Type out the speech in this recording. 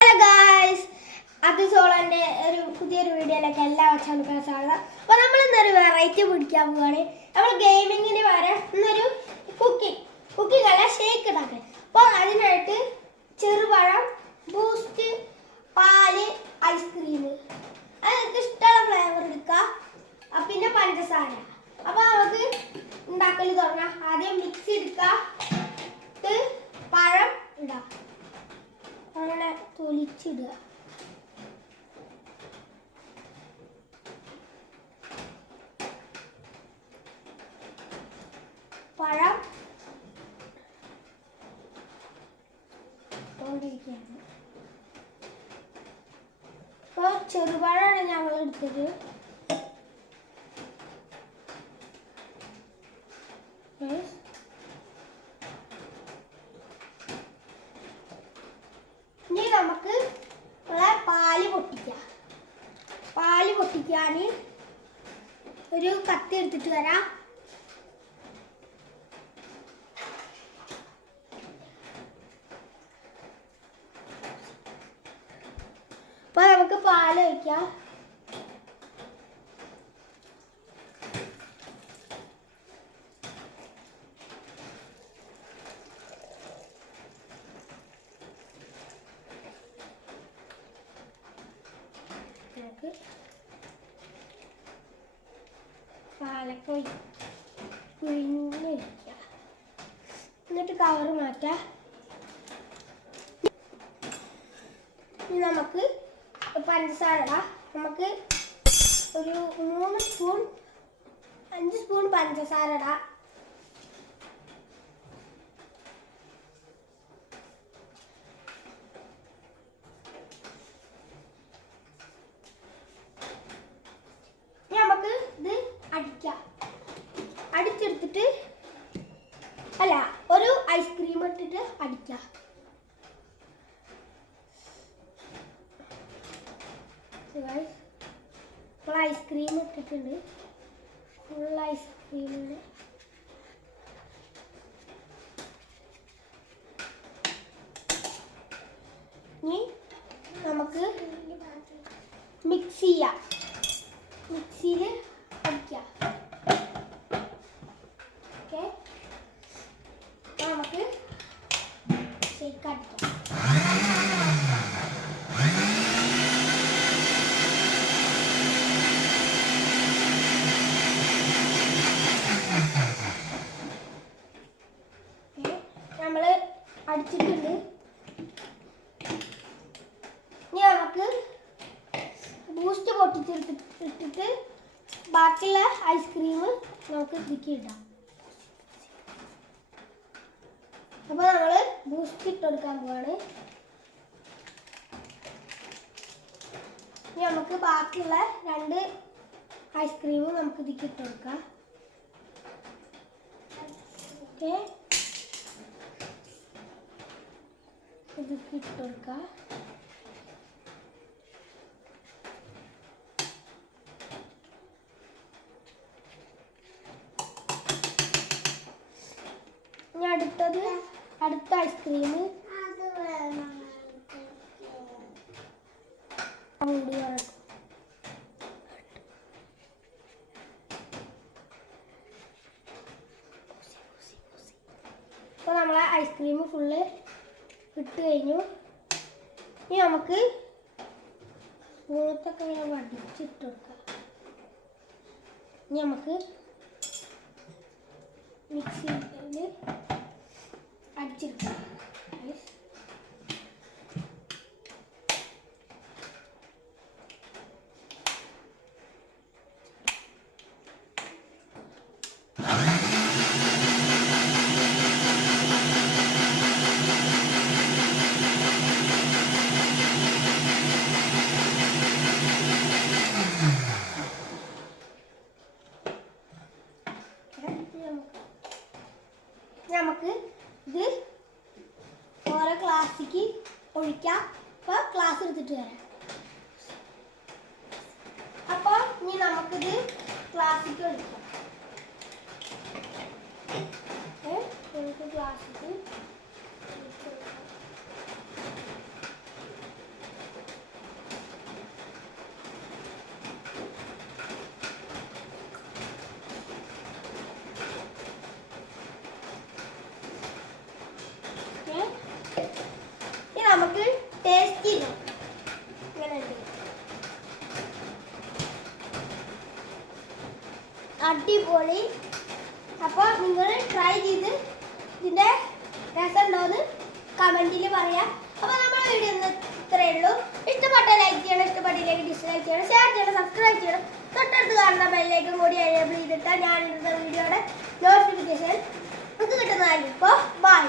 Hello guys, അത് സോളന്റെ ഒരു പുതിയൊരു വീഡിയോയിലേക്ക് എല്ലാ വച്ചാൽ സ്വാഗതം. അപ്പോൾ നമ്മൾ ഇന്നൊരു വെറൈറ്റി പിടിക്കാൻ പോവുകയാണ്. നമ്മൾ ഗെയിമിങ്ങിന് പകരം ഇന്നൊരു കുക്കിംഗ് അല്ല ഷേക്ക് ഉണ്ടാക്കാൻ. അപ്പോൾ അതിനായിട്ട് ചെറുപഴം, ബൂസ്റ്റ്, പാല്, ഐസ്ക്രീം, അതിനൊക്കെ ഇഷ്ടമുള്ള ഫ്ലേവർ എടുക്കുക. പിന്നെ പഞ്ചസാര. അപ്പോൾ നമുക്ക് ഉണ്ടാക്കൽ തുടങ്ങാം. ആദ്യം മിക്സി എടുക്കുക, പഴം ഇടാം, അങ്ങനെ തൊലിച്ചിടുക. പഴം കൊണ്ടിരിക്കുകയാണ്. ഇപ്പോൾ ചെറുപഴമാണ് ഞങ്ങൾ എടുത്തത്. ഇനി നമുക്ക് പാല് പൊട്ടിക്കാൻ ഒരു കത്തി എടുത്തിട്ട് വരാം. അപ്പോൾ നമുക്ക് പാല് ഒഴിക്കാം. പാലൊക്കെ പിഴിഞ്ഞൊഴിക്കുക. എന്നിട്ട് കവർ മാറ്റാം. ഇനി നമുക്ക് പഞ്ചസാര ഇടാം. നമുക്ക് ഒരു 5 സ്പൂൺ പഞ്ചസാര ഇടാം. അടിച്ചെടുത്തിട്ട് അല്ല, ഒരു ഐസ്ക്രീം ഇട്ടിട്ട് അടിക്കാം. ഇപ്പോൾ ഐസ്ക്രീം ഇട്ടിട്ടുണ്ട്. ഫുൾ ഐസ്ക്രീമിന് ഇനി നമുക്ക് മിക്സ് ചെയ്യാം. മിക്സിയിൽ അടിക്കാം. ഓക്കെ, നമുക്ക് ഷേക്ക് അടിക്കാം. നമ്മൾ അടിച്ചിട്ടുണ്ട്. ഇനി നമുക്ക് ബൂസ്റ്റ് പൊട്ടിച്ചെടുത്തിട്ട് ബാക്കിയുള്ള ഐസ്ക്രീം നമുക്ക് ഇതിലേക്ക് ഇടാം. അപ്പോൾ നമ്മൾ ബൂസ്റ്റ് ഇട്ടെടുക്കാൻ പോവാണ്. ഇനി നമുക്ക് ബാക്കിയുള്ള 2 ഐസ്ക്രീമും നമുക്ക് ഇതിലേക്ക് ഇട്ടെടുക്കാം. ഓക്കെ, ഇതിലേക്ക് ഇട്ടെടുക്കാം. ഇനി അടുത്ത ഐസ്ക്രീം ഇപ്പോൾ നമ്മളെ ഐസ്ക്രീം ഫുള്ള് ഇട്ട് കഴിഞ്ഞു. ഇനി നമുക്ക് സ്പൂണത്തൊക്കെ വടിച്ചിട്ട് കൊടുക്കാം. ഇനി നമുക്ക് മിക്സിയിൽ അടിച്ചെടുക്കാം. നമുക്ക് ഇത് ഓരോ ഗ്ലാസ്സിക്ക് ഒഴിക്കാം. അപ്പോൾ ഗ്ലാസ് എടുത്തിട്ട് വരാം. അപ്പോൾ ഇനി നമുക്കിത് ഗ്ലാസ്സിക്ക് ഒഴിക്കാം. നമുക്ക് ഗ്ലാസ്സിക്ക് അടിപൊളി. അപ്പോൾ നിങ്ങൾ ട്രൈ ചെയ്ത് ഇതിൻ്റെ രസം ഉണ്ടോയെന്ന് കമൻറ്റിൽ പറയാം. അപ്പോൾ നമ്മുടെ വീഡിയോ ഇന്ന് ഇത്രയേ ഉള്ളൂ. ഇഷ്ടപ്പെട്ട ലൈക്ക് ചെയ്യണം, ഇഷ്ടപ്പെട്ടില്ലെങ്കിൽ ഡിസ്ലൈക്ക് ചെയ്യണം, ഷെയർ ചെയ്യണം, സബ്സ്ക്രൈബ് ചെയ്യണം. തൊട്ടടുത്ത് കാണുന്ന ബെല്ലേക്കും കൂടി എനേബിൾ ചെയ്തിട്ടാൽ ഞാൻ ഇടുന്ന വീഡിയോയുടെ നോട്ടിഫിക്കേഷൻ നമുക്ക് കിട്ടുന്നതായിരിക്കും. അപ്പോൾ ബൈ.